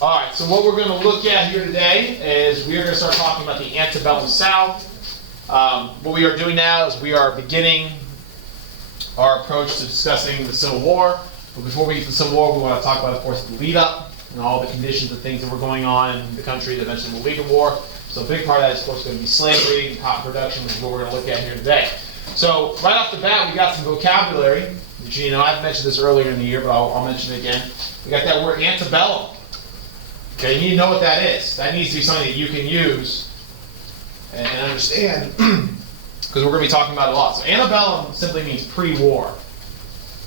All right, so what we're going to look at here today is we're going to start talking about the Antebellum South. What we are doing now is we are beginning our approach to discussing the Civil War. But before we get to the Civil War, we want to talk about, of course, the lead up and all the conditions and things that were going on in the country that eventually will lead to war. So a big part of that is, of course, going to be slavery and cotton production, which is what we're going to look at here today. So right off the bat, we got some vocabulary. Which, you know, I've mentioned this earlier in the year, but I'll mention it again. We got that word antebellum. Okay, you need to know what that is. That needs to be something that you can use and understand, because we're going to be talking about it a lot. So antebellum simply means pre-war.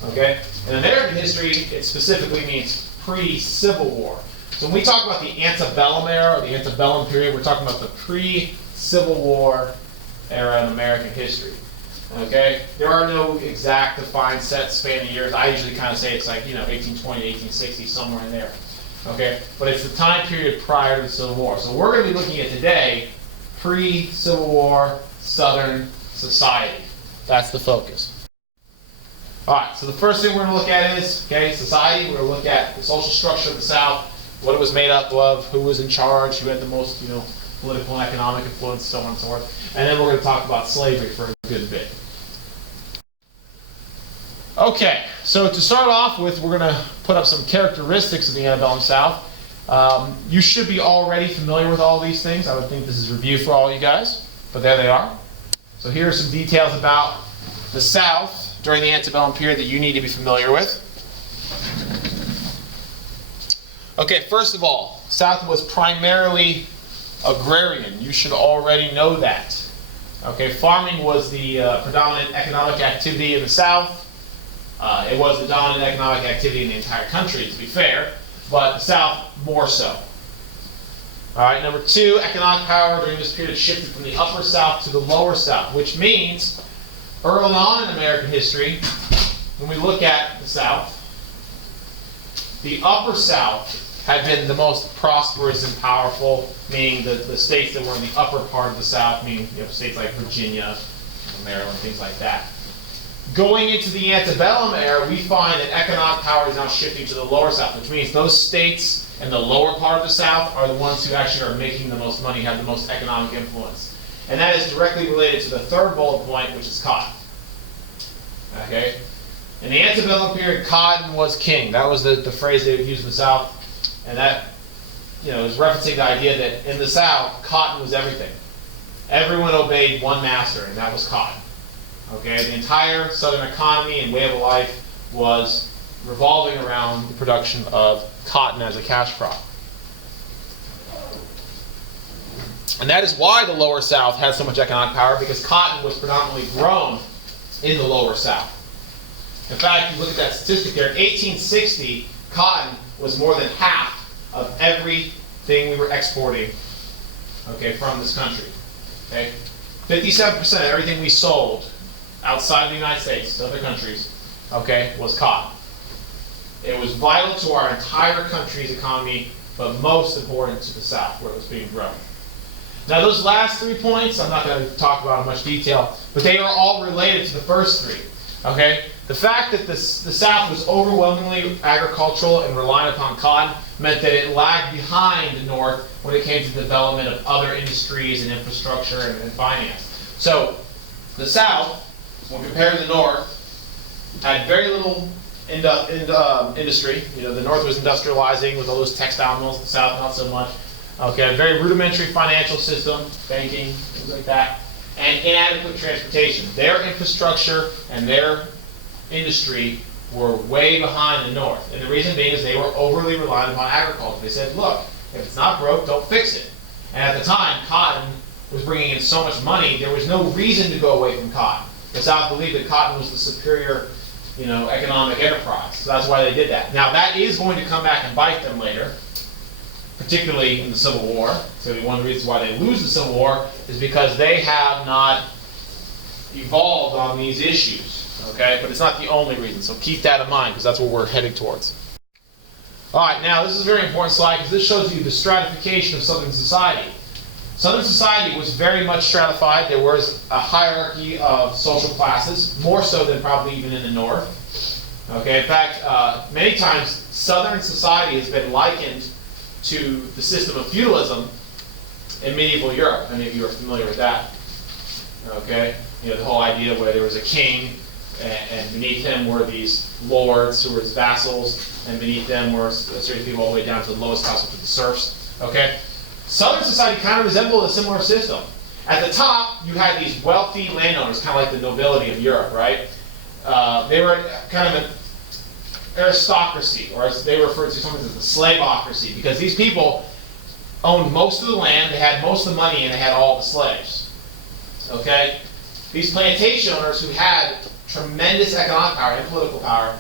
Okay? In American history, it specifically means pre-Civil War. So when we talk about the antebellum era or the antebellum period, we're talking about the pre-Civil War era in American history. Okay? There are no exact defined set span of years. I usually kind of say it's like, 1820 to 1860, somewhere in there. Okay? But it's the time period prior to the Civil War. So we're going to be looking at today pre-Civil War Southern society. That's the focus. Alright, so the first thing we're going to look at is, society. We're going to look at the social structure of the South, what it was made up of, who was in charge, who had the most, political and economic influence, so on and so forth. And then we're going to talk about slavery for a good bit. Okay, so to start off with, we're going to put up some characteristics of the Antebellum South. You should be already familiar with all these things. I would think this is review for all you guys, but there they are. So here are some details about the South during the Antebellum period that you need to be familiar with. Okay, first of all, South was primarily agrarian. You should already know that. Okay, farming was the predominant economic activity in the South. It was the dominant economic activity in the entire country, to be fair, but the South more so. All right, number two, economic power during this period shifted from the upper South to the lower South, which means early on in American history, when we look at the South, the upper South had been the most prosperous and powerful, meaning the states that were in the upper part of the South, meaning states like Virginia, Maryland, things like that. Going into the Antebellum era, we find that economic power is now shifting to the lower South, which means those states in the lower part of the South are the ones who actually are making the most money, have the most economic influence. And that is directly related to the third bullet point, which is cotton. Okay? In the Antebellum period, cotton was king. That was the phrase they would use in the South. And that is referencing the idea that in the South, cotton was everything. Everyone obeyed one master, and that was cotton. Okay, the entire Southern economy and way of life was revolving around the production of cotton as a cash crop. And that is why the lower South had so much economic power, because cotton was predominantly grown in the lower South. In fact, you look at that statistic there, in 1860, cotton was more than half of everything we were exporting, from this country. 57% of everything we sold outside of the United States, to other countries, was cotton. It was vital to our entire country's economy, but most important to the South, where it was being grown. Now, those last 3 points, I'm not going to talk about in much detail, but they are all related to the first three. The fact that the South was overwhelmingly agricultural and reliant upon cotton meant that it lagged behind the North when it came to the development of other industries and infrastructure and finance. So, the South, when compared to the North, had very little industry. The North was industrializing with all those textile mills, the South not so much. A very rudimentary financial system, banking, things like that, and inadequate transportation. Their infrastructure and their industry were way behind the North. And the reason being is they were overly reliant upon agriculture. They said, look, if it's not broke, don't fix it. And at the time, cotton was bringing in so much money, there was no reason to go away from cotton. The South believed that cotton was the superior, economic enterprise. So that's why they did that. Now, that is going to come back and bite them later, particularly in the Civil War. So one of the reasons why they lose the Civil War is because they have not evolved on these issues. But it's not the only reason. So keep that in mind, because that's what we're heading towards. All right, now this is a very important slide, because this shows you the stratification of Southern society. Southern society was very much stratified. There was a hierarchy of social classes, more so than probably even in the North. In fact, many times Southern society has been likened to the system of feudalism in medieval Europe. Many of you are familiar with that. Okay, the whole idea where there was a king, and beneath him were these lords who were his vassals, and beneath them were certain people all the way down to the lowest class, which were the serfs. Okay, Southern society kind of resembled a similar system. At the top, you had these wealthy landowners, kind of like the nobility of Europe, right? They were kind of an aristocracy, or as they refer to sometimes as the slaveocracy, because these people owned most of the land, they had most of the money, and they had all the slaves. Okay? These plantation owners who had tremendous economic power and political power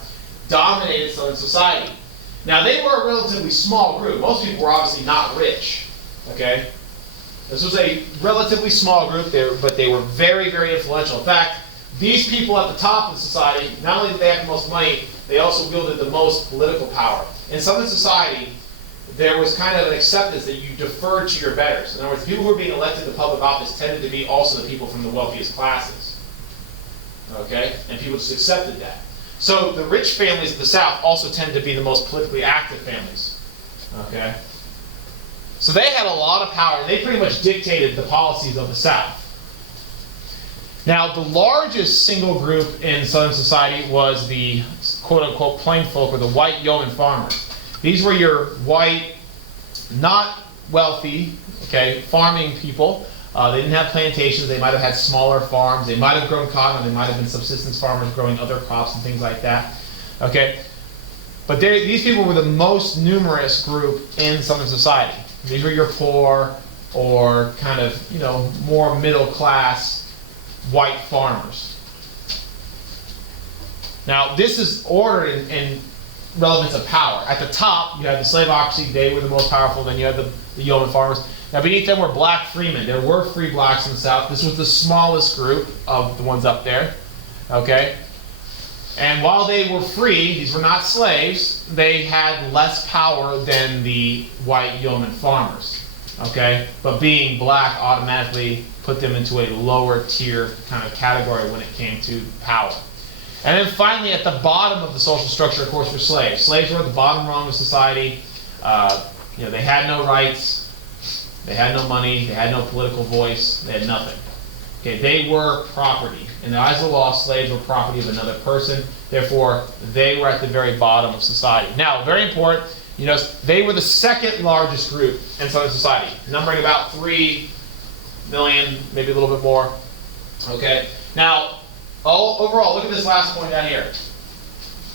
dominated Southern society. Now, they were a relatively small group. Most people were obviously not rich. Okay? This was a relatively small group, but they were very, very influential. In fact, these people at the top of society, not only did they have the most money, they also wielded the most political power. In Southern society, there was kind of an acceptance that you deferred to your betters. In other words, the people who were being elected to public office tended to be also the people from the wealthiest classes. Okay? And people just accepted that. So the rich families of the South also tended to be the most politically active families. Okay? So they had a lot of power, and they pretty much dictated the policies of the South. Now, the largest single group in Southern society was the quote-unquote plain folk, or the white yeoman farmers. These were your white, not wealthy, okay, farming people. They didn't have plantations. They might have had smaller farms. They might have grown cotton. They might have been subsistence farmers growing other crops and things like that. Okay, but these people were the most numerous group in Southern society. These were your poor, or kind of, more middle class white farmers. Now, this is ordered in relevance of power. At the top, you had the slaveocracy. They were the most powerful. Then you had the yeoman farmers. Now, beneath them were black freemen. There were free blacks in the South. This was the smallest group of the ones up there. Okay? And while they were free, these were not slaves, they had less power than the white yeoman farmers. Okay? But being black automatically put them into a lower tier kind of category when it came to power. And then finally, at the bottom of the social structure, of course, were slaves. Slaves were at the bottom rung of society. They had no rights, they had no money, they had no political voice, they had nothing. Okay, they were property. In the eyes of the law, slaves were property of another person. Therefore, they were at the very bottom of society. Now, very important, they were the second largest group in Southern society, numbering about 3 million, maybe a little bit more. Okay, now, overall, look at this last point down here.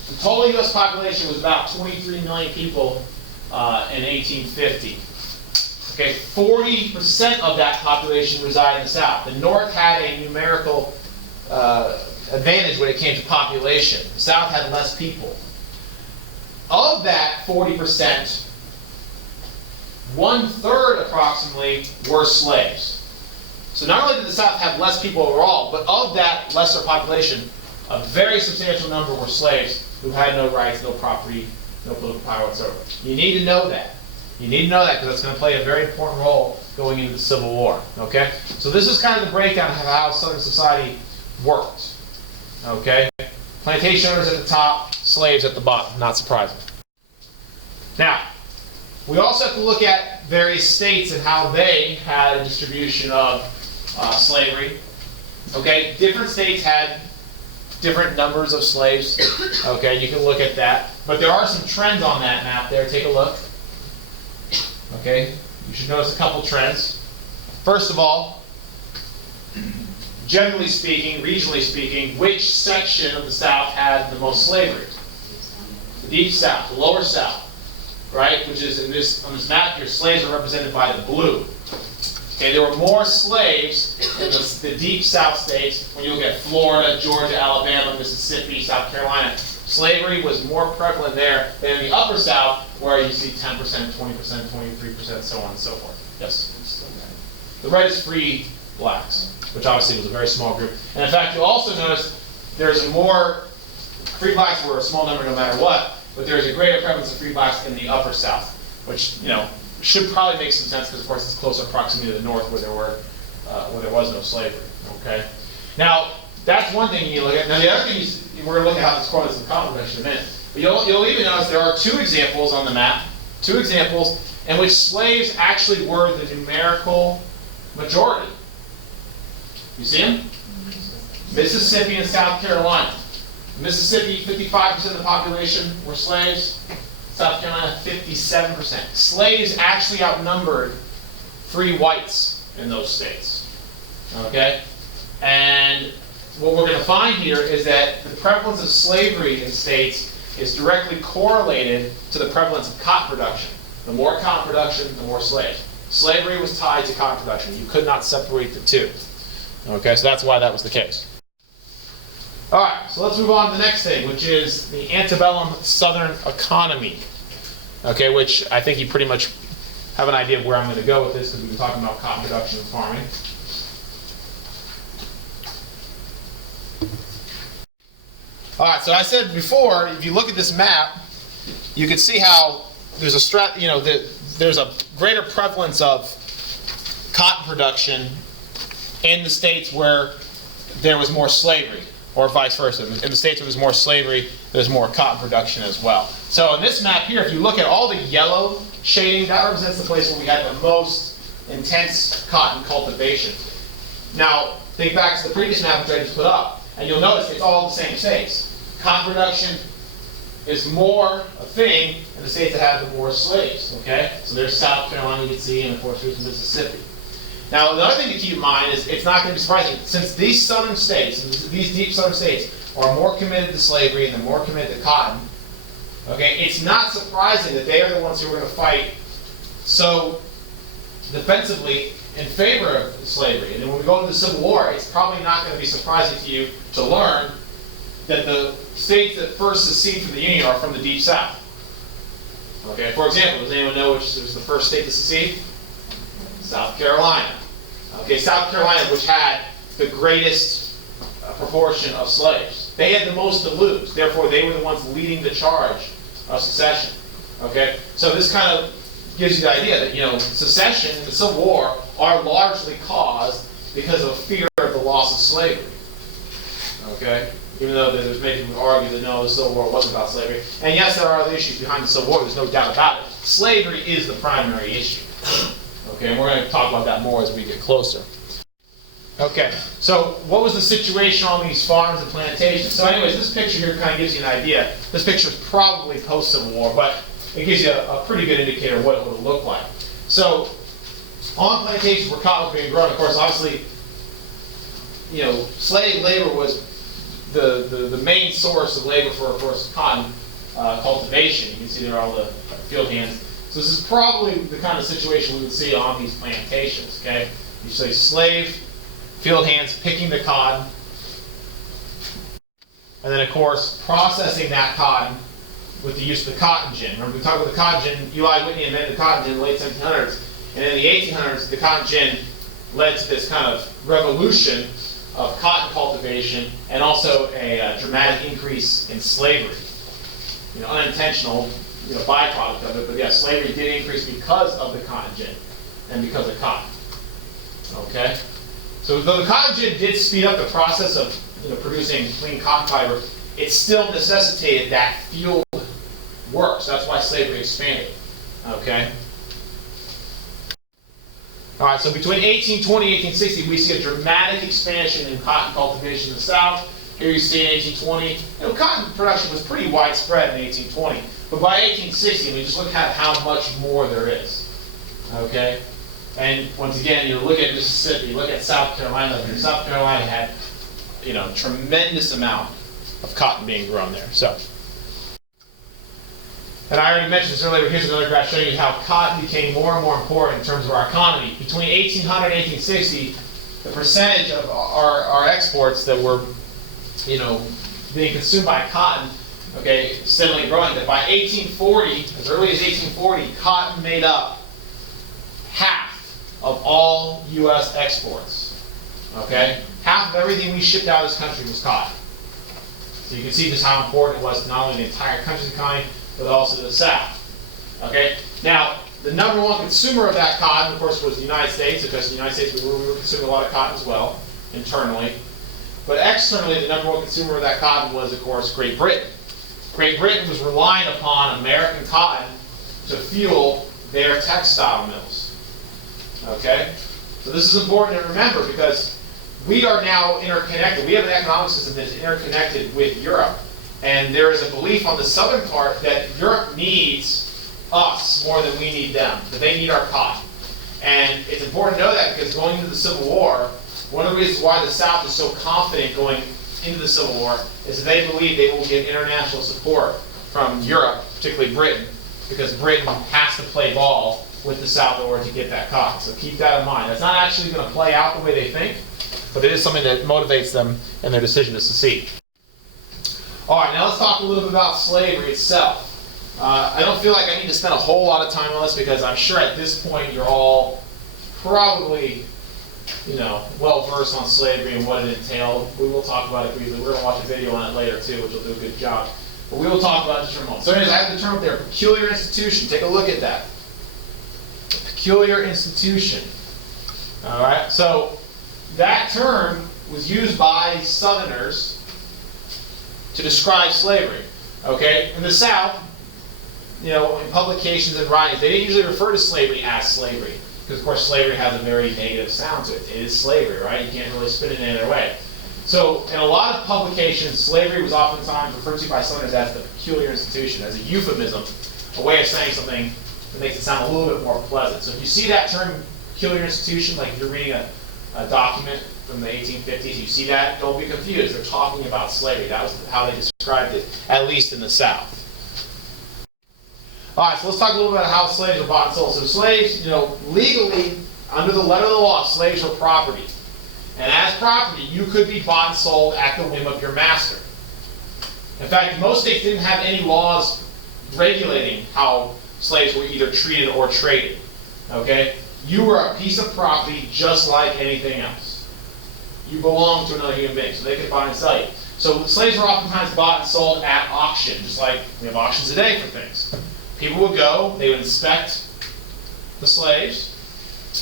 The total U.S. population was about 23 million people in 1850. Okay, 40% of that population resided in the South. The North had a numerical advantage when it came to population. The South had less people. Of that 40%, 1/3 approximately were slaves. So not only did the South have less people overall, but of that lesser population, a very substantial number were slaves who had no rights, no property, no political power whatsoever. You need to know that. You need to know that because it's going to play a very important role going into the Civil War. Okay? So this is kind of the breakdown of how Southern society worked. Okay? Plantation owners at the top, slaves at the bottom. Not surprising. Now, we also have to look at various states and how they had a distribution of slavery. Okay? Different states had different numbers of slaves. Okay? You can look at that. But there are some trends on that map there. Take a look. Okay, you should notice a couple trends. First of all, generally speaking, regionally speaking, which section of the South had the most slavery? The Deep South, the Lower South, right? Which is on this map here, slaves are represented by the blue. Okay, there were more slaves in the Deep South states. When you look at Florida, Georgia, Alabama, Mississippi, South Carolina, slavery was more prevalent there than in the Upper South, where you see 10%, 20%, 23%, so on and so forth. Yes? The red is free blacks, which obviously was a very small group. And in fact, you'll also notice there's more, free blacks were a small number no matter what, but there's a greater prevalence of free blacks in the Upper South, which, should probably make some sense because, of course, it's closer proximity to the North where there was no slavery. Okay? Now, that's one thing you look at. Now, the other thing is, we're going to look at how this correlates with conflict in a minute. But you'll even notice there are two examples on the map. Two examples in which slaves actually were the numerical majority. You see them? Mississippi and South Carolina. Mississippi, 55% of the population were slaves. South Carolina, 57%. Slaves actually outnumbered free whites in those states. Okay? And what we're going to find here is that the prevalence of slavery in states is directly correlated to the prevalence of cotton production. The more cotton production, the more slaves. Slavery was tied to cotton production. You could not separate the two. Okay, so that's why that was the case. All right, so let's move on to the next thing, which is the antebellum Southern economy. Okay, which I think you pretty much have an idea of where I'm going to go with this, because we've been talking about cotton production and farming. All right, so I said before, if you look at this map, you can see how there's there's a greater prevalence of cotton production in the states where there was more slavery, or vice versa. In the states where there's more slavery, there's more cotton production as well. So in this map here, if you look at all the yellow shading, that represents the place where we had the most intense cotton cultivation. Now, think back to the previous map which I just put up, and you'll notice it's all the same states. Cotton production is more a thing in the states that have the more slaves. Okay? So there's South Carolina, you can see, and of course there's Mississippi. Now, the other thing to keep in mind is it's not going to be surprising. Since these southern states, these deep southern states, are more committed to slavery and they're more committed to cotton, okay, it's not surprising that they are the ones who are going to fight so defensively in favor of slavery. And then when we go into the Civil War, it's probably not going to be surprising to you to learn that the states that first secede from the Union are from the Deep South. Okay, for example, does anyone know which was the first state to secede? South Carolina. Okay, South Carolina, which had the greatest proportion of slaves. They had the most to lose. Therefore, they were the ones leading the charge of secession. Okay, so this kind of gives you the idea that, secession and the Civil War are largely caused because of fear of the loss of slavery. Okay, even though there's many people who argue that no, the Civil War wasn't about slavery. And yes, there are other issues behind the Civil War. There's no doubt about it. Slavery is the primary issue. Okay, and we're going to talk about that more as we get closer. Okay, so what was the situation on these farms and plantations? So anyways, this picture here kind of gives you an idea. This picture is probably post-Civil War, but it gives you a pretty good indicator of what it would look like. So on plantations where cotton was being grown, of course, obviously, slave labor was the main source of labor for, of course, cotton cultivation. You can see there are all the field hands. So this is probably the kind of situation we would see on these plantations, okay? You say slave, field hands picking the cotton, and then, of course, processing that cotton with the use of the cotton gin. Remember, we talked about the cotton gin. Eli Whitney invented the cotton gin in the late 1700s. And in the 1800s, the cotton gin led to this kind of revolution of cotton cultivation and also a dramatic increase in slavery. Unintentional byproduct of it, but yeah, slavery did increase because of the cotton gin and because of cotton. Okay? So though the cotton gin did speed up the process of producing clean cotton fiber, it still necessitated that field work. So that's why slavery expanded. Okay? All right, so between 1820 and 1860, we see a dramatic expansion in cotton cultivation in the South. Here you see in 1820, cotton production was pretty widespread in 1820. But by 1860, we just look at how much more there is. Okay? And once again, you look at Mississippi, you look at South Carolina. And South Carolina had, tremendous amount of cotton being grown there. So, and I already mentioned this earlier, but here's another graph showing you how cotton became more and more important in terms of our economy. Between 1800 and 1860, the percentage of our exports that were, being consumed by cotton, okay, steadily growing, that by 1840, as early as 1840, cotton made up half of all U.S. exports. Okay? Half of everything we shipped out of this country was cotton. So you can see just how important it was to not only the entire country's economy, but also the South. Okay? Now, the number one consumer of that cotton, of course, was the United States, because in the United States we were consuming a lot of cotton as well, internally. But externally, the number one consumer of that cotton was, of course, Great Britain. Great Britain was relying upon American cotton to fuel their textile mills. Okay? So this is important to remember because we are now interconnected. We have an economic system that is interconnected with Europe. And there is a belief on the southern part that Europe needs us more than we need them, that they need our cotton. And it's important to know that because going into the Civil War, one of the reasons why the South is so confident going into the Civil War is that they believe they will get international support from Europe, particularly Britain, because Britain has to play ball with the South in order to get that cotton. So keep that in mind. That's not actually going to play out the way they think, but it is something that motivates them in their decision to secede. All right, now let's talk a little bit about slavery itself. I don't feel like I need to spend a whole lot of time on this because I'm sure at this point you're all probably, well versed on slavery and what it entailed. We will talk about it briefly. We're going to watch a video on it later too, which will do a good job. But we will talk about it just for a moment. So anyways, I have the term up there, peculiar institution. Take a look at that. Peculiar institution. All right, so that term was used by Southerners to describe slavery. Okay, in the South, in publications and writings, they didn't usually refer to slavery as slavery because, of course, slavery has a very negative sound to it. It is slavery, right? You can't really spin it any other way. So, in a lot of publications, slavery was oftentimes referred to by Southerners as the peculiar institution, as a euphemism, a way of saying something that makes it sound a little bit more pleasant. So, if you see that term peculiar institution, like if you're reading a document from the 1850s, you see that, don't be confused. They're talking about slavery. That was how they described it, at least in the South. All right, so let's talk a little bit about how slaves were bought and sold. So slaves, legally, under the letter of the law, slaves were property. And as property, you could be bought and sold at the whim of your master. In fact, most states didn't have any laws regulating how slaves were either treated or traded. Okay? You were a piece of property just like anything else. You belonged to another human being, so they could buy and sell you. So slaves were oftentimes bought and sold at auction, just like we have auctions today for things. People would go, they would inspect the slaves,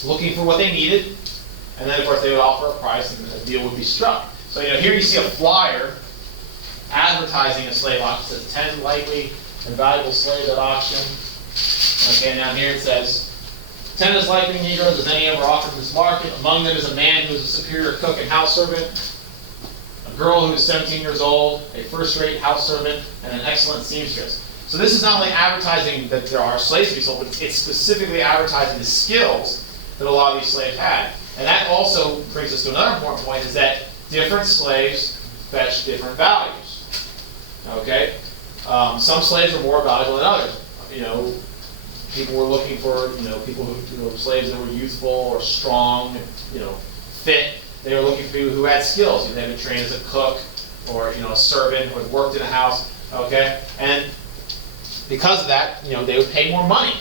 looking for what they needed, and then of course they would offer a price and a deal would be struck. So here you see a flyer advertising a slave auction. It says 10 likely and valuable slaves at auction. Okay, now here it says 10 as likely Negroes as any ever offered in this market. Among them is a man who is a superior cook and house servant, a girl who is 17 years old, a first-rate house servant, and an excellent seamstress. So this is not only advertising that there are slaves to be sold, but it's specifically advertising the skills that a lot of these slaves had. And that also brings us to another important point, is that different slaves fetch different values. Okay? Some slaves are more valuable than others. People were looking for, people who, slaves that were youthful or strong, fit. They were looking for people who had skills. They had been trained as a cook or, a servant who had worked in a house. Okay? And because of that, they would pay more money.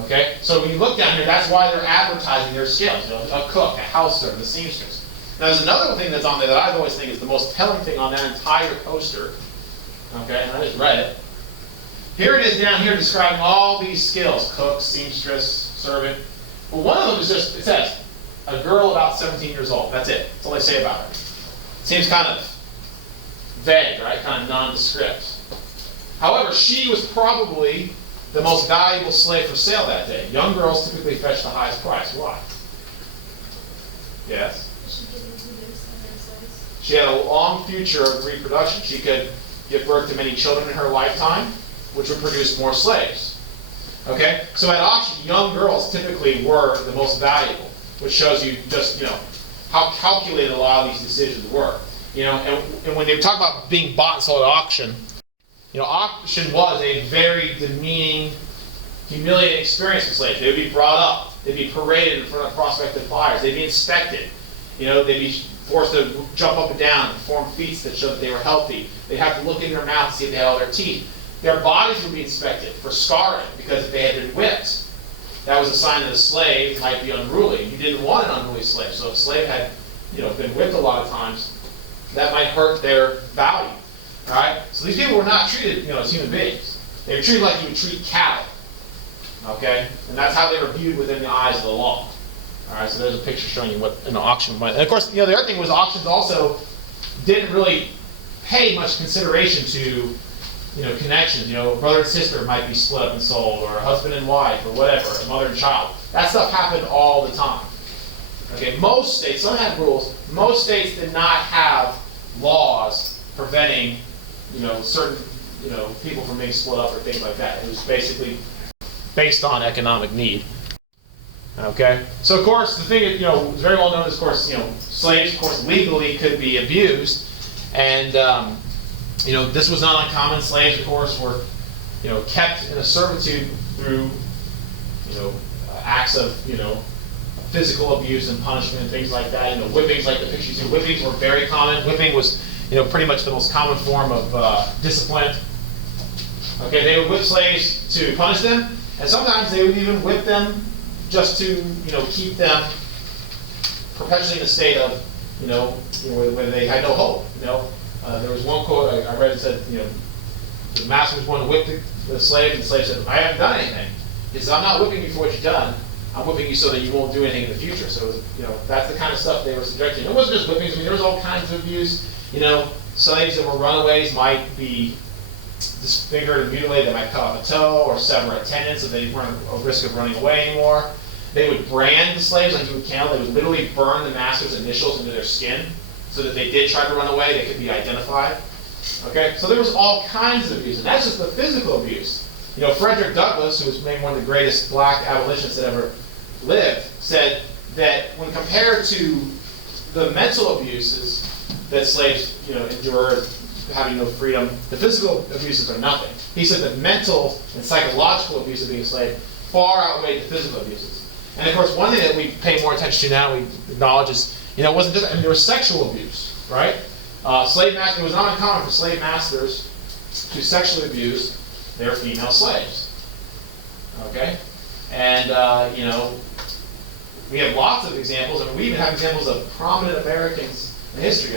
Okay? So when you look down here, that's why they're advertising their skills. A cook, a house servant, a seamstress. Now there's another thing that's on there that I always think is the most telling thing on that entire poster. Okay? And I just read it. Here it is down here describing all these skills. Cook, seamstress, servant. Well, one of them is just, it says, a girl about 17 years old. That's it. That's all they say about her. Seems kind of vague, right? Kind of nondescript. However, she was probably the most valuable slave for sale that day. Young girls typically fetch the highest price. Why? Yes? She had a long future of reproduction. She could give birth to many children in her lifetime, which would produce more slaves. Okay? So at auction, young girls typically were the most valuable, which shows you just, how calculated a lot of these decisions were. And when they talk about being bought and sold at auction, auction was a very demeaning, humiliating experience for slaves. They would be brought up. They'd be paraded in front of prospective buyers. They'd be inspected. They'd be forced to jump up and down and perform feats that showed that they were healthy. They'd have to look in their mouth to see if they had all their teeth. Their bodies would be inspected for scarring, because if they had been whipped, that was a sign that a slave might be unruly. You didn't want an unruly slave. So if a slave had been whipped a lot of times, that might hurt their value. All right? So these people were not treated as human beings. They were treated like you would treat cattle. Okay? And that's how they were viewed within the eyes of the law. All right? So there's a picture showing you what an auction might. And of course, the other thing was auctions also didn't really pay much consideration to connections, a brother and sister might be split up and sold, or a husband and wife, or whatever, a mother and child. That stuff happened all the time. Okay, most states, some had rules, most states did not have laws preventing, certain, people from being split up or things like that. It was basically based on economic need. Okay, so of course, the thing is, it's very well known is, of course, slaves, of course, legally could be abused, and, this was not uncommon. Slaves, of course, were, kept in a servitude through, acts of, physical abuse and punishment and things like that. Whippings, like the picture you see, whippings were very common. Whipping was, pretty much the most common form of discipline. Okay, they would whip slaves to punish them, and sometimes they would even whip them just to, keep them perpetually in a state of, where they had no hope. There was one quote I read that said, the master was going to whip the slave, and the slave said, "I haven't done anything." He says, "I'm not whipping you for what you've done. I'm whipping you so that you won't do anything in the future." So, that's the kind of stuff they were subjected to. It wasn't just whippings. There was all kinds of abuse. Slaves that were runaways might be disfigured and mutilated. They might cut off a toe or sever a tendon so they weren't at risk of running away anymore. They would brand the slaves like you would cattle. They would literally burn the master's initials into their skin so that they did try to run away, they could be identified. Okay, so there was all kinds of abuse, and that's just the physical abuse. Frederick Douglass, who was maybe one of the greatest black abolitionists that ever lived, said that when compared to the mental abuses that slaves, endured, having no freedom, the physical abuses are nothing. He said that mental and psychological abuse of being a slave far outweighed the physical abuses. And of course, one thing that we pay more attention to now, we acknowledge is, it wasn't just, there was sexual abuse, right? Slave masters, it was not uncommon for slave masters to sexually abuse their female slaves. Okay? And, we have lots of examples. I mean, we even have examples of prominent Americans in history.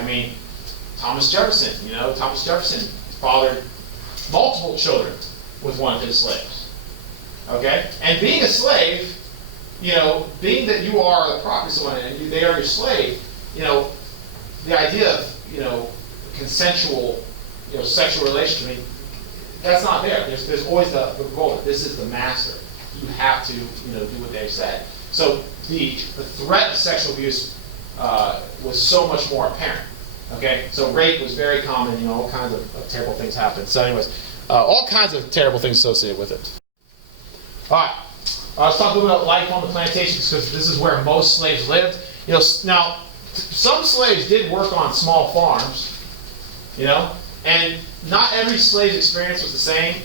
Thomas Jefferson, Thomas Jefferson fathered multiple children with one of his slaves. Okay? And being a slave, being that you are the property of someone and they are your slave, the idea of, consensual, sexual relationship, that's not there. There's always the goal. This is the master. You have to, do what they've said. So the threat of sexual abuse was so much more apparent. Okay, so rape was very common. All kinds of terrible things happened. So, anyways, all kinds of terrible things associated with it. All right, let's talk a little bit about life on the plantations, because this is where most slaves lived. Now some slaves did work on small farms. And not every slave's experience was the same.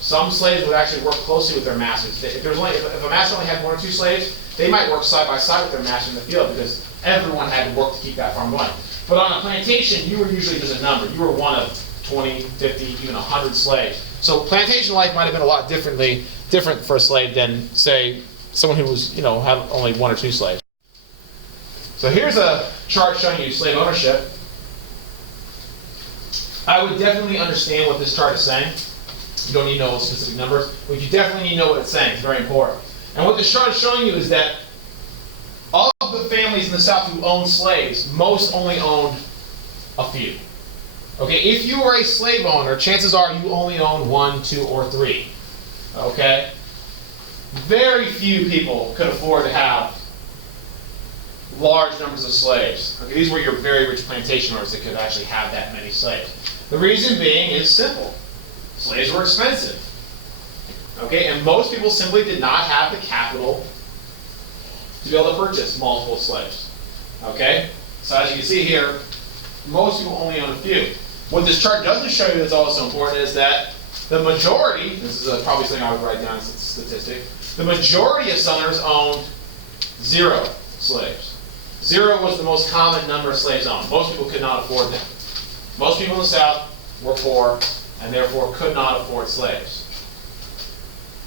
Some slaves would actually work closely with their masters. If a master only had one or two slaves, they might work side by side with their master in the field because everyone had to work to keep that farm going. But on a plantation, you were usually just a number. You were one of 20, 50, even 100 slaves. So plantation life might have been a lot different for a slave than, say, someone who was, had only one or two slaves. So here's a chart showing you slave ownership. I would definitely understand what this chart is saying. You don't need to know specific numbers, but you definitely need to know what it's saying. It's very important. And what this chart is showing you is that of the families in the South who owned slaves, most only owned a few. Okay, if you were a slave owner, chances are you only owned 1, 2, or 3. Okay? Very few people could afford to have large numbers of slaves. Okay, these were your very rich plantation owners that could actually have that many slaves. The reason being is simple. Slaves were expensive. Okay, and most people simply did not have the capital to be able to purchase multiple slaves. Okay, so as you can see here, most people only own a few. What this chart doesn't show you that's also important is that the majority, this is probably something I would write down as a statistic, the majority of Southerners owned 0 slaves. 0 was the most common number of slaves owned. Most people could not afford them. Most people in the South were poor and therefore could not afford slaves.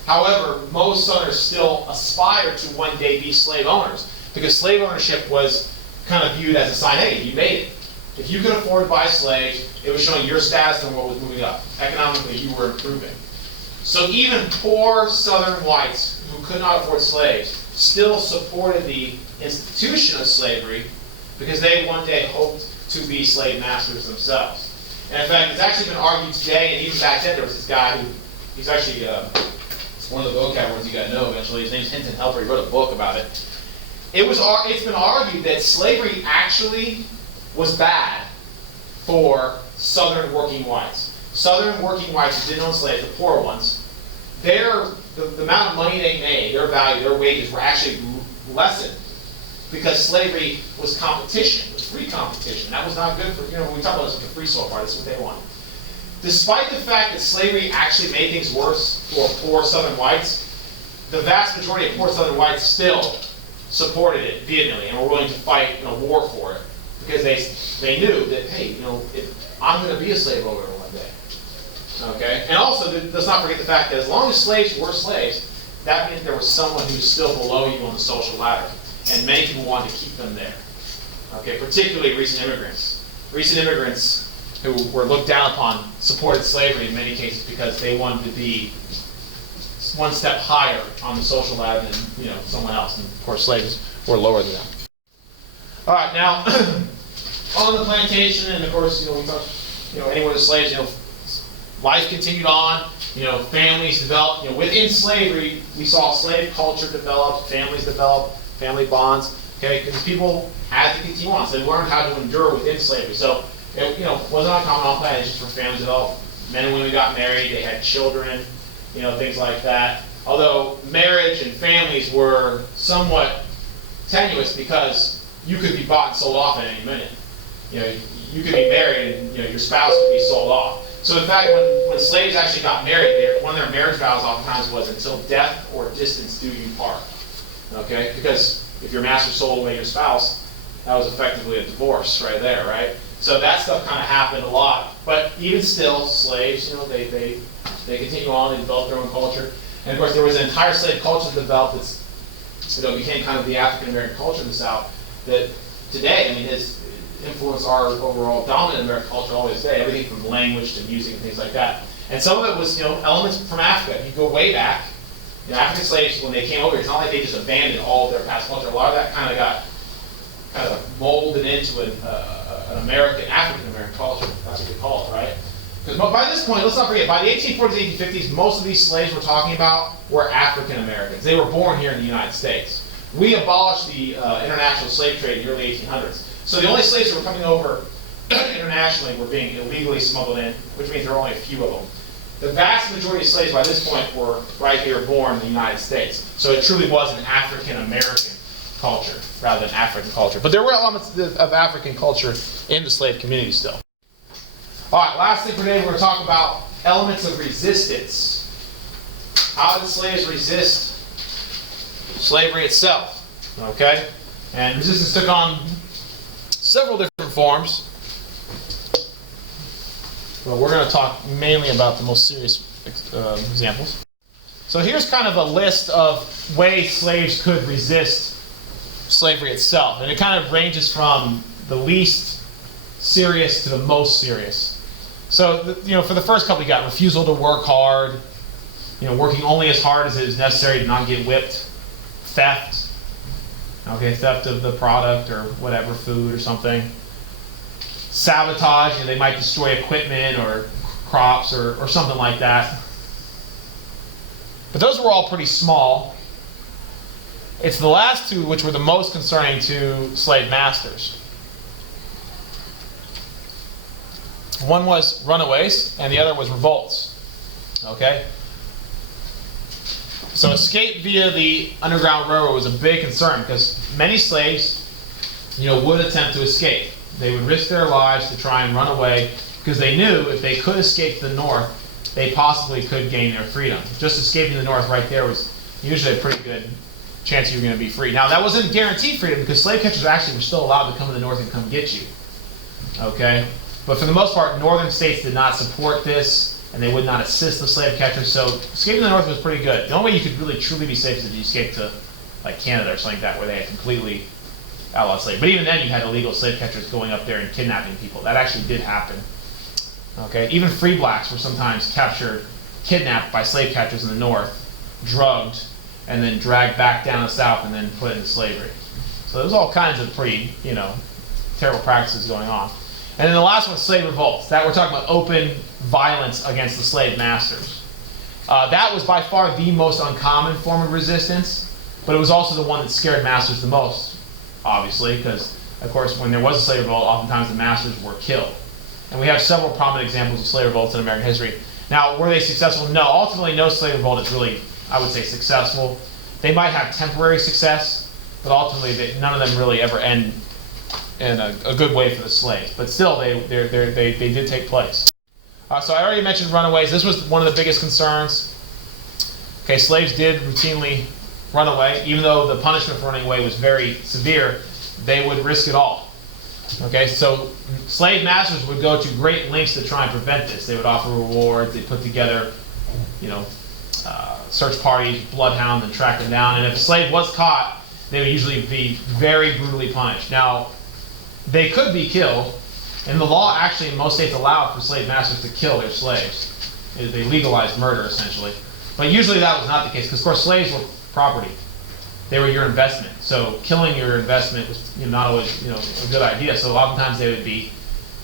However, most Southerners still aspired to one day be slave owners because slave ownership was kind of viewed as a sign, hey, you made it. If you could afford to buy slaves, it was showing your status and what was moving up. Economically, you were improving. So even poor Southern whites who could not afford slaves still supported the institution of slavery because they one day hoped to be slave masters themselves. And in fact, it's actually been argued today, and even back then there was this guy who, he's actually, it's one of the vocab words you got to know eventually. His name's Hinton Helper. He wrote a book about it. It's been argued that slavery actually was bad for Southern working whites. Southern working whites who didn't own slaves, the poor ones, the amount of money they made, their value, their wages were actually lessened because slavery was competition. It was free competition. That was not good for, when we talk about this with the free soil part, that's what they wanted. Despite the fact that slavery actually made things worse for poor Southern whites, the vast majority of poor Southern whites still supported it vehemently and were willing to fight war for it because they knew that, hey, I'm going to be a slave owner one day. Okay? And also, let's not forget the fact that as long as slaves were slaves, that meant there was someone who was still below you on the social ladder. And many people wanted to keep them there. Okay? Particularly recent immigrants. Recent immigrants who were looked down upon supported slavery in many cases because they wanted to be one step higher on the social ladder than someone else. And of course, slaves were lower than them. All right, now on the plantation, and of course, we talk, anyone with slaves, life continued on. Families developed. Within slavery, we saw slave culture develop, families develop, family bonds. Okay, because people had to continue on, so they learned how to endure within slavery. So it wasn't uncommon on plantations for families to develop. Men and women got married, they had children, things like that. Although marriage and families were somewhat tenuous because you could be bought and sold off at any minute. You could be married and your spouse could be sold off. So in fact, when slaves actually got married, one of their marriage vows oftentimes was until death or distance do you part. Okay? Because if your master sold away your spouse, that was effectively a divorce right there, right? So that stuff kind of happened a lot. But even still, slaves, they continue on, they develop their own culture. And of course, there was an entire slave culture that developed that became kind of the African American culture in the South that today, has influenced our overall dominant American culture all this day, everything from language to music and things like that. And some of it was, elements from Africa. You go way back, African slaves, when they came over here, it's not like they just abandoned all of their past culture. A lot of that kind of got molded into an African American culture. That's what they call it, right? Because by this point, let's not forget, by the 1840s, 1850s, most of these slaves we're talking about were African Americans. They were born here in the United States. We abolished the international slave trade in the early 1800s. So the only slaves that were coming over internationally were being illegally smuggled in, which means there were only a few of them. The vast majority of slaves by this point were right here born in the United States. So it truly was an African American culture rather than African culture. But there were elements of African culture in the slave community still. All right, last thing for today, we're going to talk about elements of resistance. How did slaves resist slavery itself? Okay? And resistance took on several different forms. But we're going to talk mainly about the most serious examples. So here's kind of a list of ways slaves could resist slavery itself. And it kind of ranges from the least serious to the most serious. So, for the first couple, you got refusal to work hard, working only as hard as it is necessary to not get whipped, theft, theft of the product or whatever, food or something, sabotage, they might destroy equipment or crops or something like that. But those were all pretty small. It's the last two which were the most concerning to slave masters. One was runaways, and the other was revolts. Okay? So escape via the Underground Railroad was a big concern because many slaves, would attempt to escape. They would risk their lives to try and run away because they knew if they could escape to the north, they possibly could gain their freedom. Just escaping the north right there was usually a pretty good chance you were going to be free. Now, that wasn't guaranteed freedom because slave catchers actually were still allowed to come to the north and come get you. Okay? But for the most part, northern states did not support this, and they would not assist the slave catchers. So escaping the north was pretty good. The only way you could really truly be safe is if you escaped to Canada or something like that, where they had completely outlawed slavery. But even then, you had illegal slave catchers going up there and kidnapping people. That actually did happen. Okay, even free blacks were sometimes captured, kidnapped by slave catchers in the north, drugged, and then dragged back down the south and then put into slavery. So there was all kinds of pretty, terrible practices going on. And then the last one, slave revolts. That we're talking about open violence against the slave masters. That was by far the most uncommon form of resistance, but it was also the one that scared masters the most, obviously, because, of course, when there was a slave revolt, oftentimes the masters were killed. And we have several prominent examples of slave revolts in American history. Now, were they successful? No. Ultimately, no slave revolt is really, I would say, successful. They might have temporary success, but ultimately, none of them really ever end in a good way for the slaves. But still, they did take place. So I already mentioned runaways. This was one of the biggest concerns. Okay, slaves did routinely run away. Even though the punishment for running away was very severe, they would risk it all. Okay, so slave masters would go to great lengths to try and prevent this. They would offer rewards. They put together, search parties, bloodhounds, and track them down. And if a slave was caught, they would usually be very brutally punished. Now, they could be killed, and the law actually in most states allowed for slave masters to kill their slaves. They legalized murder, essentially. But usually that was not the case, because of course slaves were property. They were your investment. So killing your investment was not always a good idea. So oftentimes they would be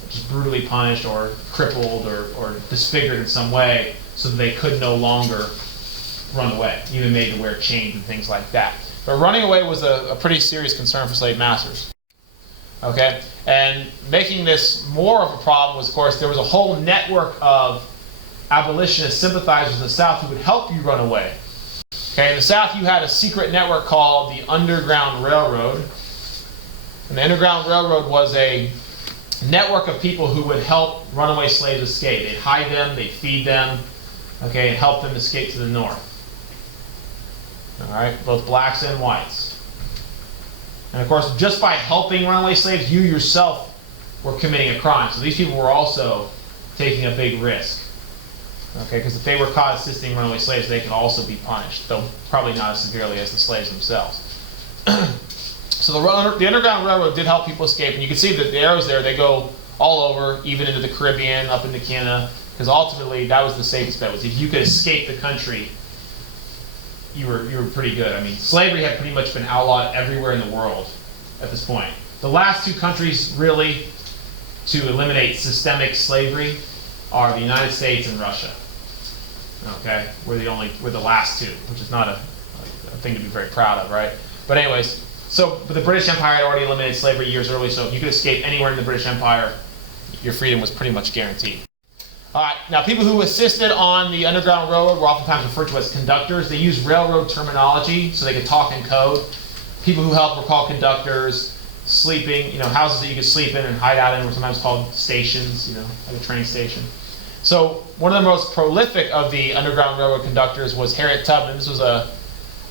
just brutally punished or crippled or disfigured in some way so that they could no longer run away, even made to wear chains and things like that. But running away was a pretty serious concern for slave masters. Okay, and making this more of a problem was, of course, there was a whole network of abolitionist sympathizers in the South who would help you run away. Okay, in the South you had a secret network called the Underground Railroad. And the Underground Railroad was a network of people who would help runaway slaves escape. They'd hide them, they'd feed them, okay, and help them escape to the north. All right, both blacks and whites. And of course, just by helping runaway slaves, you yourself were committing a crime. So these people were also taking a big risk. Okay, because if they were caught assisting runaway slaves, they could also be punished, though probably not as severely as the slaves themselves. So the Underground Railroad did help people escape, and you can see that the arrows there, they go all over, even into the Caribbean, up into Canada, because ultimately that was the safest bet. Was if you could escape the country, you were pretty good. I mean, slavery had pretty much been outlawed everywhere in the world at this point. The last two countries really to eliminate systemic slavery are the United States and Russia. Okay, we're the last two, which is not a thing to be very proud of, right? But anyways, but the British Empire had already eliminated slavery years early, so if you could escape anywhere in the British Empire, your freedom was pretty much guaranteed. All right, now people who assisted on the Underground Railroad were oftentimes referred to as conductors. They used railroad terminology so they could talk in code. People who helped were called conductors. Sleeping, houses that you could sleep in and hide out in were sometimes called stations, like a train station. So one of the most prolific of the Underground Railroad conductors was Harriet Tubman. This was a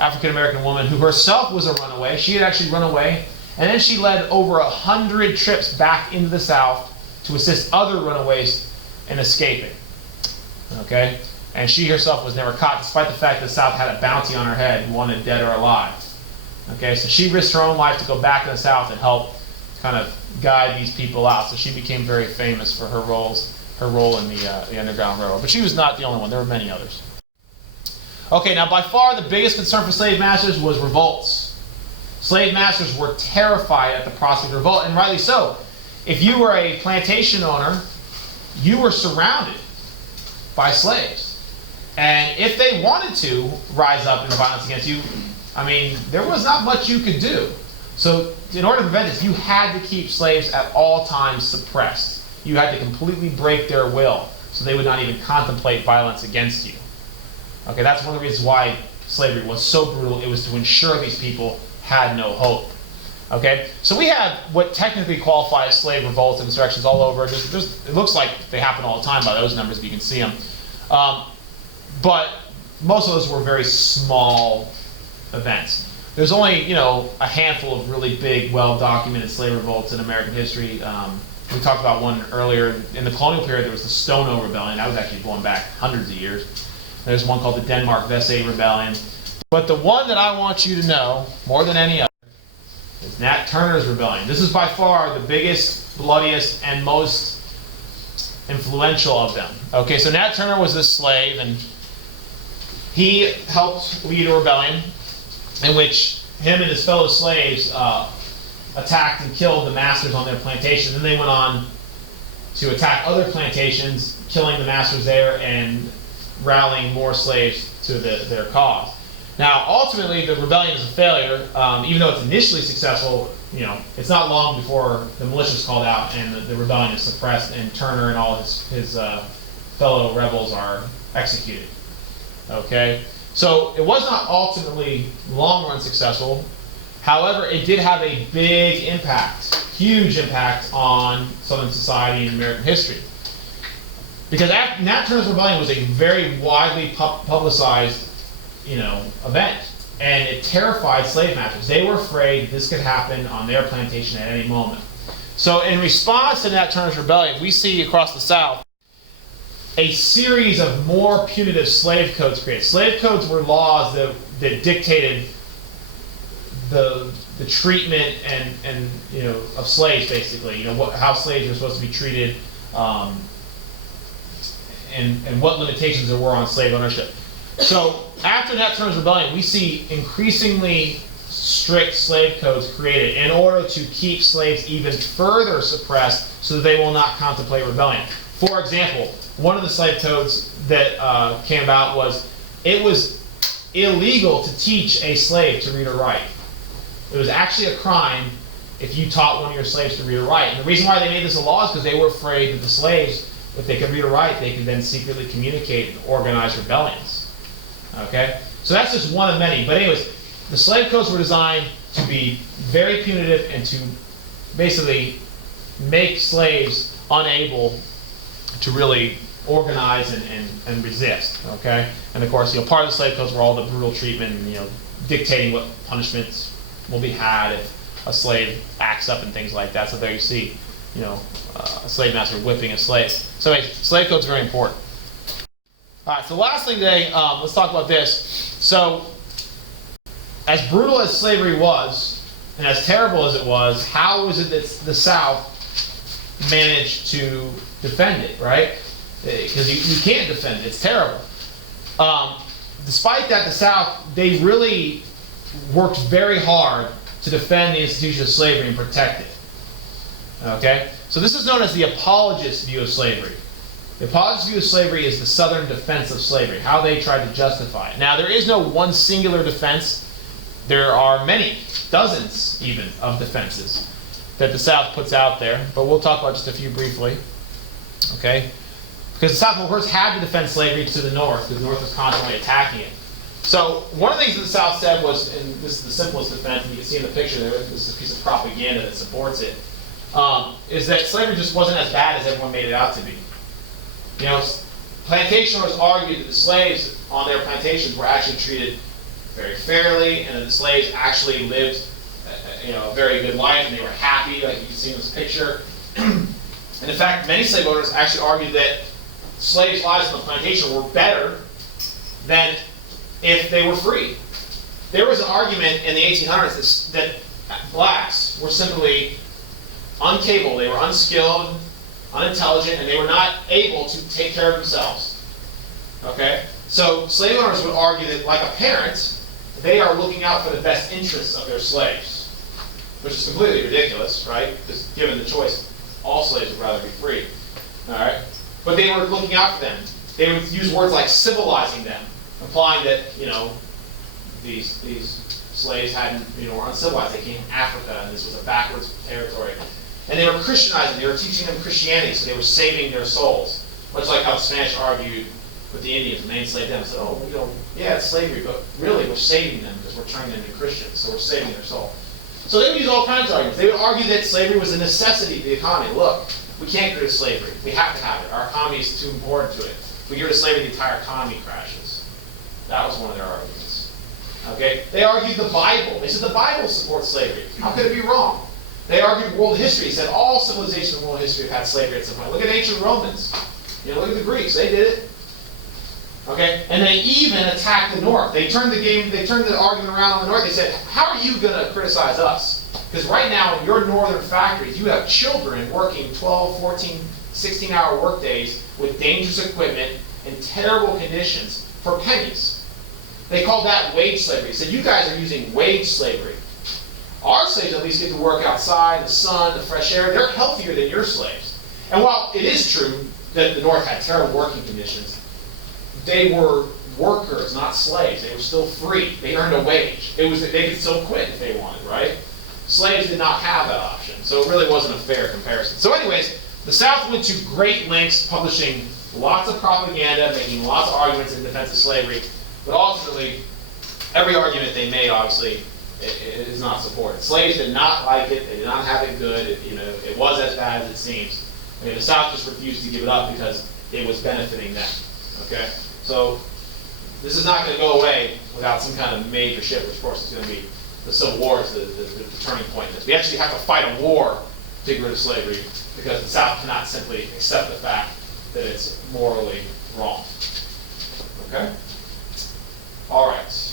African-American woman who herself was a runaway. She had actually run away, and then she led over 100 trips back into the South to assist other runaways in escaping. Okay? And she herself was never caught, despite the fact that the South had a bounty on her head, wanted dead or alive. Okay, so she risked her own life to go back to the South and help kind of guide these people out. So she became very famous for her role in the Underground Railroad. But she was not the only one. There were many others. Okay, now by far the biggest concern for slave masters was revolts. Slave masters were terrified at the prospect of revolt, and rightly so. If you were a plantation owner, you were surrounded by slaves. And if they wanted to rise up in violence against you, there was not much you could do. So in order to prevent this, you had to keep slaves at all times suppressed. You had to completely break their will so they would not even contemplate violence against you. Okay, that's one of the reasons why slavery was so brutal. It was to ensure these people had no hope. Okay, so we have what technically qualify as slave revolts and insurrections all over. It looks like they happen all the time by those numbers, if you can see them. But most of those were very small events. There's only, a handful of really big, well-documented slave revolts in American history. We talked about one earlier. In the colonial period, there was the Stono Rebellion. That was actually going back hundreds of years. There's one called the Denmark-Vesey Rebellion. But the one that I want you to know, more than any other, is Nat Turner's Rebellion. This is by far the biggest, bloodiest, and most influential of them. Okay, so Nat Turner was this slave, and he helped lead a rebellion in which him and his fellow slaves attacked and killed the masters on their plantation. Then they went on to attack other plantations, killing the masters there and rallying more slaves to their cause. Now, ultimately, the rebellion is a failure. Even though it's initially successful, it's not long before the militia is called out and the rebellion is suppressed, and Turner and all his fellow rebels are executed. Okay, so it was not ultimately long-run successful. However, it did have a big impact, huge impact on Southern society and American history. Because Nat Turner's rebellion was a very widely publicized, event, and it terrified slave masters. They were afraid this could happen on their plantation at any moment. So, in response to Nat Turner's rebellion, we see across the South a series of more punitive slave codes created. Slave codes were laws that dictated the treatment and of slaves, basically. How slaves were supposed to be treated, and what limitations there were on slave ownership. So after Nat Turner's rebellion, we see increasingly strict slave codes created in order to keep slaves even further suppressed so that they will not contemplate rebellion. For example, one of the slave codes that came about was it was illegal to teach a slave to read or write. It was actually a crime if you taught one of your slaves to read or write. And the reason why they made this a law is because they were afraid that the slaves, if they could read or write, they could then secretly communicate and organize rebellions. Okay? So that's just one of many. But anyways, the slave codes were designed to be very punitive and to basically make slaves unable to really organize and resist. Okay? And of course, part of the slave codes were all the brutal treatment and dictating what punishments will be had if a slave acts up and things like that. So there you see, a slave master whipping a slave. So anyway, slave code's very important. All right, so last thing today, let's talk about this. So, as brutal as slavery was, and as terrible as it was, how is it that the South managed to defend it, right? Because you can't defend it, it's terrible. Despite that, the South, they really worked very hard to defend the institution of slavery and protect it. Okay? So this is known as the apologist view of slavery. The apologist view of slavery is the Southern defense of slavery, how they tried to justify it. Now, there is no one singular defense. There are many, dozens even, of defenses that the South puts out there, but we'll talk about just a few briefly. Okay? Because the South, of course, had to defend slavery to the North, because the North was constantly attacking it. So, one of the things that the South said was, and this is the simplest defense, and you can see in the picture there, this is a piece of propaganda that supports it, is that slavery just wasn't as bad as everyone made it out to be. Plantation owners argued that the slaves on their plantations were actually treated very fairly, and that the slaves actually lived a very good life, and they were happy, like you can see in this picture. And in fact, many slave owners actually argued that slaves' lives on the plantation were better than if they were free. There was an argument in the 1800s that blacks were simply uncapable, they were unskilled, unintelligent, and they were not able to take care of themselves. Okay? So slave owners would argue that, like a parent, they are looking out for the best interests of their slaves, which is completely ridiculous, right? Because given the choice, all slaves would rather be free. All right? But they were looking out for them. They would use words like civilizing them, implying that, these slaves were uncivilized. They came from Africa, and this was a backwards territory. And they were Christianizing. They were teaching them Christianity, so they were saving their souls. Much like how the Spanish argued with the Indians when they enslaved them. They said, yeah, it's slavery, but really we're saving them because we're turning them into Christians, so we're saving their soul. So they would use all kinds of arguments. They would argue that slavery was a necessity for the economy. Look, we can't get rid of slavery. We have to have it. Our economy is too important to it. If we get rid of slavery, the entire economy crashes. That was one of their arguments. Okay? They argued the Bible. They said the Bible supports slavery. How could it be wrong? They argued world history. They said all civilizations in world history have had slavery at some point. Look at ancient Romans. Look at the Greeks. They did it. Okay? And they even attacked the North. They turned the argument around on the North. They said, how are you going to criticize us? Because right now in your northern factories, you have children working 12, 14, 16-hour workdays with dangerous equipment in terrible conditions for pennies. They called that wage slavery. They said, you guys are using wage slavery. Our slaves at least get to work outside, the sun, the fresh air. They're healthier than your slaves. And while it is true that the North had terrible working conditions, they were workers, not slaves. They were still free. They earned a wage. They could still quit if they wanted, right? Slaves did not have that option, so it really wasn't a fair comparison. So anyways, the South went to great lengths publishing lots of propaganda, making lots of arguments in defense of slavery, but ultimately, every argument they made, obviously, it is not supported. Slaves did not like it. They did not have it good. It was as bad as it seems. I mean, the South just refused to give it up because it was benefiting them. Okay, so this is not going to go away without some kind of major shift, which of course is going to be the Civil War is the turning point. We actually have to fight a war to get rid of slavery because the South cannot simply accept the fact that it's morally wrong. Okay? All right.